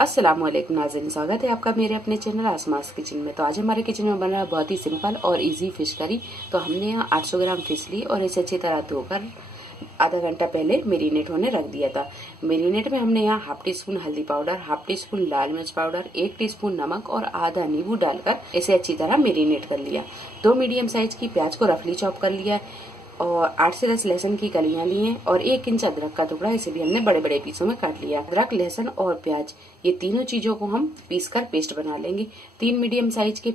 अस्सलामुअलैकुम नाज़रीन, स्वागत है आपका मेरे अपने चैनल आसमास किचन में। तो आज हमारे किचन में बन रहा है बहुत ही सिंपल और इजी फिश करी। तो हमने यहाँ 800 ग्राम फिश ली और इसे अच्छी तरह धोकर आधा घंटा पहले मेरीनेट होने रख दिया था। मेरीनेट में हमने यहाँ हाफ टी स्पून हल्दी पाउडर, हाफ टी स्पून लाल मिर्च पाउडर, 1 टीस्पून नमक और आधा नींबू डालकर इसे अच्छी तरह मेरीनेट कर लिया। 2 मीडियम साइज की प्याज को रफली चॉप कर लिया और 8 से 10 लहसुन की कलियां ली हैं और 1 इंच अदरक का टुकड़ा, इसे भी हमने बड़े बड़े पीसों में काट लिया। अदरक, लहसुन और प्याज ये तीनों चीजों को हम पीसकर पेस्ट बना लेंगे। 3 मीडियम साइज के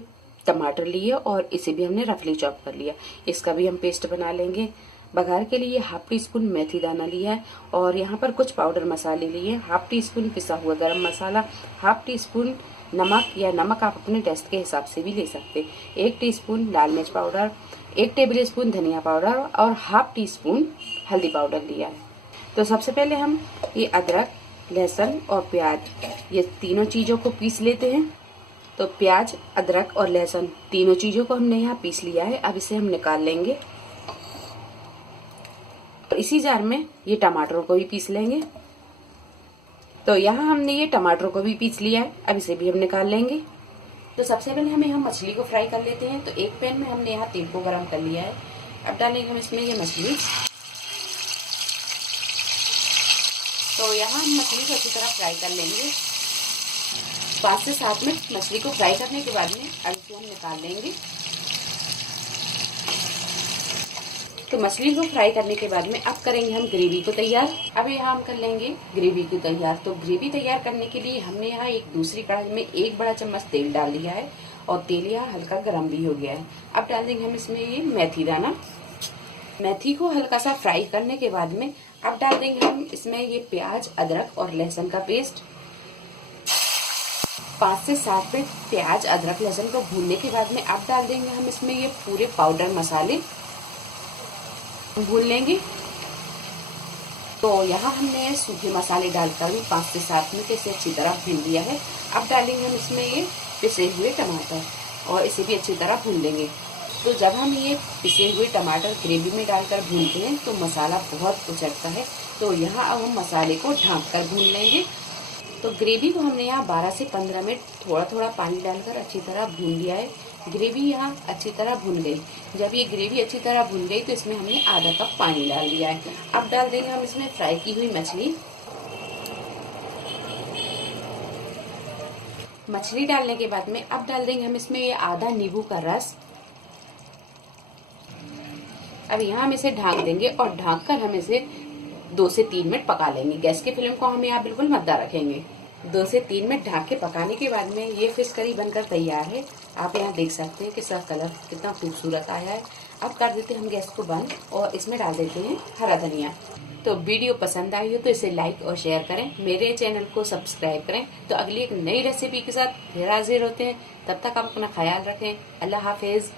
टमाटर लिए और इसे भी हमने रफली चॉप कर लिया, इसका भी हम पेस्ट बना लेंगे। बघार के लिए हाफ टी स्पून मेथी दाना लिया है और यहाँ पर कुछ पाउडर मसाले लिए, हाफ टी स्पून पिसा हुआ गरम मसाला, हाफ टी स्पून नमक या नमक आप अपने टेस्ट के हिसाब से भी ले सकते, 1 टीस्पून लाल मिर्च पाउडर, 1 टेबल स्पून धनिया पाउडर और हाफ टी स्पून हल्दी पाउडर लिया है। तो सबसे पहले हम ये अदरक, लहसुन और प्याज ये तीनों चीजों को पीस लेते हैं। तो प्याज, अदरक और लहसुन तीनों चीजों को हमने यहाँ पीस लिया है। अब इसे हम निकाल लेंगे। तो इसी जार में ये टमाटरों को भी पीस लेंगे। तो यहाँ हमने ये टमाटरों को भी पीस लिया है, अब इसे भी हम निकाल लेंगे। तो सबसे पहले हमें हम मछली को फ्राई कर लेते हैं। तो एक पैन में हमने यहाँ तेल को गरम कर लिया है। अब डालेंगे हम इसमें ये मछली। तो यहाँ हम मछली को अच्छी तरह फ्राई कर लेंगे। 5 से 7 मिनट मछली को फ्राई करने के बाद में अब इसे हम निकाल लेंगे। तो मछली को फ्राई करने के बाद में अब करेंगे हम ग्रेवी को तैयार। अब यहाँ हम कर लेंगे ग्रेवी को तैयार। तो ग्रेवी तैयार करने के लिए हमने यहाँ एक दूसरी कढ़ाई में 1 बड़ा चम्मच तेल डाल दिया है और तेल यहाँ हल्का गर्म भी हो गया है। अब डाल देंगे हम इसमें ये मेथी दाना। मेथी को हल्का सा फ्राई करने के बाद में अब डाल देंगे हम इसमें ये प्याज, अदरक और लहसुन का पेस्ट। 5 से 7 मिनट प्याज, अदरक, लहसुन को भूनने के बाद में अब डाल देंगे हम इसमें ये पूरे पाउडर मसाले भून लेंगे। तो यहाँ हमने सूखे मसाले डालकर भी 5 से 7 मिनट इसे अच्छी तरह भून लिया है। अब डालेंगे हम इसमें ये पिसे हुए टमाटर और इसे भी अच्छी तरह भून लेंगे। तो जब हम ये पिसे हुए टमाटर ग्रेवी में डालकर भूनते हैं तो मसाला बहुत उचटता है। तो यहाँ अब हम मसाले को ढक कर भून लेंगे। तो ग्रेवी को हमने यहाँ 12 से 15 मिनट थोड़ा थोड़ा पानी डालकर अच्छी तरह भून लिया है। ग्रेवी यहाँ अच्छी तरह भुन गई। जब ये ग्रेवी अच्छी तरह भुन गई तो इसमें हमने आधा कप पानी डाल दिया है। अब डाल देंगे हम इसमें फ्राई की हुई मछली डालने के बाद में अब डाल देंगे हम इसमें ये आधा नींबू का रस। अब यहाँ हम इसे ढक देंगे और ढककर हम इसे 2 से 3 मिनट पका लेंगे। गैस की फ्लेम को हम यहाँ बिल्कुल मद्दा रखेंगे। 2 से 3 मिनट ढक के पकाने के बाद में ये फिश करी बनकर तैयार है। आप यहाँ देख सकते हैं कि इसका कलर कितना खूबसूरत आया है। अब कर देते हैं हम गैस को बंद और इसमें डाल देते हैं हरा धनिया। तो वीडियो पसंद आई हो तो इसे लाइक और शेयर करें, मेरे चैनल को सब्सक्राइब करें। तो अगली एक नई रेसिपी के साथ फिर हाजिर होते हैं। तब तक आप अपना ख्याल रखें। अल्लाह हाफिज।